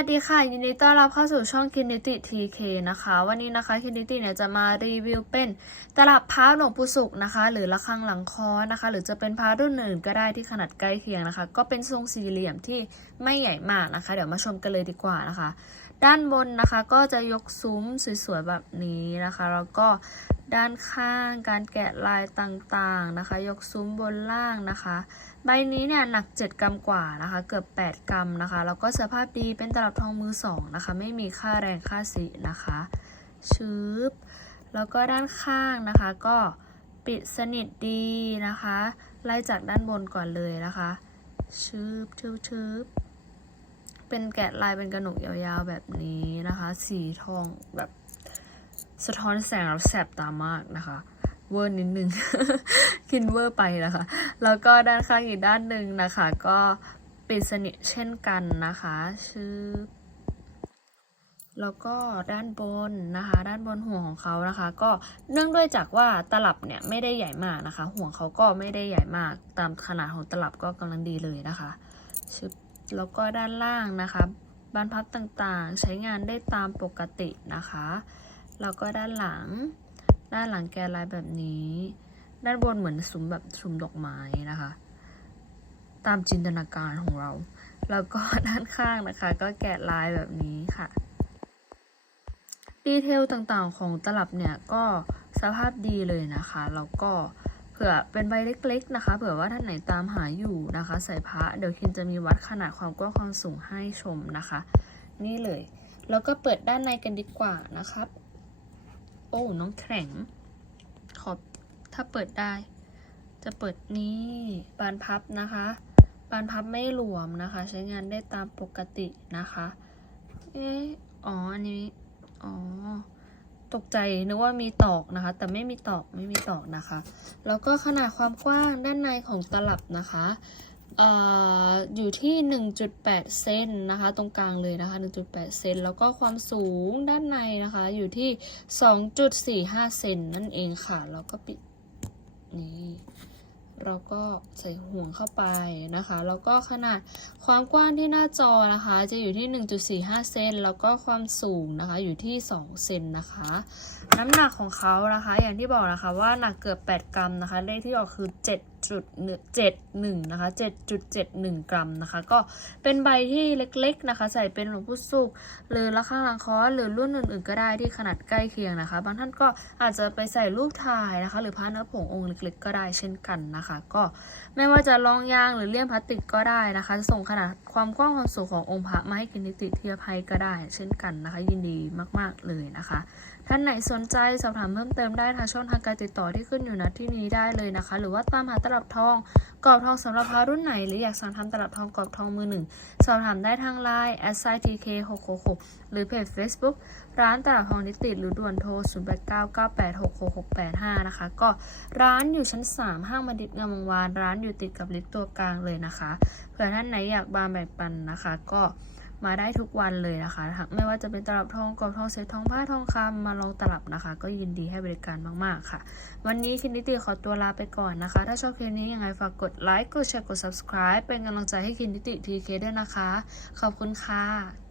สวัสดีค่ะ ยินดีต้อนรับเข้าสู่ช่อง Kinity TK นะคะ วันนี้นะคะ Kinity เนี่ยจะมารีวิวเป็นตลับพระหลวงปู่ศุกนะคะ หรือระฆังหลังคอนะคะ หรือจะเป็นพระรุ่นอื่นก็ได้ที่ขนาดใกล้เคียงนะคะ ก็เป็นทรงสี่เหลี่ยมที่ไม่ใหญ่มากนะคะ เดี๋ยวมาชมกันเลยดีกว่านะคะ ด้านบนนะคะก็จะยกซุ้มสวยๆแบบนี้นะคะ แล้วก็ ด้านข้าง การแกะลายต่างๆนะคะ ยกซุ้มบนล่างนะคะ ใบนี้เนี่ยหนัก 7 กรัมกว่านะคะ เกือบ 8 กรัมนะคะ แล้วก็สภาพดีเป็นตลับทองมือสองนะคะ ไม่มีค่าแรงค่าสีนะคะชืบแล้วก็ด้านข้างนะคะก็ปิดสนิทดีนะคะ ไล่จากด้านบนก่อนเลยนะคะชืบชืบชืบเป็นแกะลายเป็นกระหนกยาวๆแบบนี้นะคะ สีทองแบบ สะท้อนแสงแล้วแสบตามากนะคะ เวอร์นิดนึง กินเวอร์ไปนะคะ แล้วก็ด้านข้างอีกด้านหนึ่งนะคะ ก็ปิดสนิทเช่นกันนะคะ ชื่อ แล้วก็ด้านบนนะคะ ด้านบนห่วงของเขานะคะ ก็เนื่องด้วยจากว่าตลับเนี่ยไม่ได้ใหญ่มากนะคะ ห่วงเขาก็ไม่ได้ใหญ่มาก ตามขนาดของตลับก็กำลังดีเลยนะคะชึบแล้วก็ด้านล่างนะคะบานพับต่างๆ ใช้งานได้ตามปกตินะคะ แล้วก็ด้านหลัง ด้านหลังแกนลายแบบนี้ ด้านบนเหมือนซุ้มแบบซุ้มดอกไม้นะคะ ตามจินตนาการของเรา แล้วก็ด้านข้างนะคะ ก็แกะลายแบบนี้ค่ะ ดีเทลต่างๆของตลับเนี่ยก็สภาพดีเลยนะคะ แล้วก็เผื่อเป็นใบเล็ก ๆนะคะ เผื่อว่าท่านไหนตามหาอยู่นะคะ ใส่พระเดี๋ยวคินจะมีวัดขนาดความกว้างความสูงให้ชมนะคะ นี่เลย แล้วก็เปิดด้านในกันดีกว่านะครับ โอ้น้องแข็ง ขอบถ้าเปิดได้ จะเปิดนี้บานพับนะคะ บานพับไม่หลวมนะคะ ใช้งานได้ตามปกตินะคะ เอ๊ะอ๋อ อันนี้ อ๋อ ตกใจนึกว่ามีตอกนะคะ แต่ไม่มีตอกไม่มีตอกนะคะ แล้วก็ขนาดความกว้างด้านในของตลับนะคะ อยู่ที่ 1.8 เซนนะคะ ตรงกลางเลยนะคะ 1.8 เซน แล้วก็ความสูงด้านในนะคะ อยู่ที่ 2.45 เซนนั่นเองค่ะ แล้วก็ปิด นี่ เราก็ใส่ห่วงเข้าไปนะคะ แล้วก็ขนาดความกว้างที่หน้าจอนะคะ จะอยู่ที่ 1.45 เซน แล้วก็ความสูงนะคะ อยู่ที่ 2 เซนนะคะ น้ำหนักของเขานะคะ อย่างที่บอกนะคะว่าหนักเกือบ 8 กรัมนะคะ เลขที่ออกคือ 7 7.71นะคะ7.71กรัมนะคะ ก็เป็นใบที่เล็กๆนะคะ ใส่เป็นหลวงปู่สุกหรือละข้างหลังคอหรือรุ่นอื่นๆก็ได้ที่ขนาดใกล้เคียงนะคะ บางท่านก็อาจจะไปใส่รูปถ่ายนะคะ หรือพระเนื้อผงองค์เล็กๆ ก็ได้เช่นกันนะคะ ก็ไม่ว่าจะรองยางหรือเลี่ยมพลาสติกก็ได้นะคะจะส่งขนาดความกว้างความสูงขององค์พระมาให้กินนิติเทียบให้ก็ได้ เช่นกันนะคะ ยินดีมากๆเลยนะคะ ท่านไหนสนใจสอบถามเพิ่มเติมได้ทางช่องทางการติดต่อที่ขึ้นอยู่ณที่นี้ได้เลยนะคะ หรือว่าตามหาตลับทองกรอบทองสำหรับพระรุ่นไหน หรืออยากสั่งทำตลับทองกรอบทองมือหนึ่งสอบถามได้ทางไลน์ s i t k 6 6 6หรือเพจ Facebook ร้านตลับทองนิติหรือด่วนโทร 0 8 9 9 8 6 6 6 8 5 นะคะ ก็ร้านอยู่ชั้น 3 ห้างบัณฑิตงามวงวาน ร้านอยู่ติดกับลิฟต์ตัวกลางเลยนะคะ เผื่อท่านไหนอยากบาแบ่งปันนะคะ ก็ มาได้ทุกวันเลยนะคะไม่ว่าจะเป็นตลับทองกรอบทองเศษทองผ้าทองคำมาลองตลับนะคะ ก็ยินดีให้บริการมากๆค่ะ วันนี้คินนิติขอตัวลาไปก่อนนะคะ ถ้าชอบคลิปนี้ยังไงฝากกดไลค์กดแชร์กด subscribe เป็นกำลังใจให้คินนิติทีเคด้วยนะคะ ขอบคุณค่ะ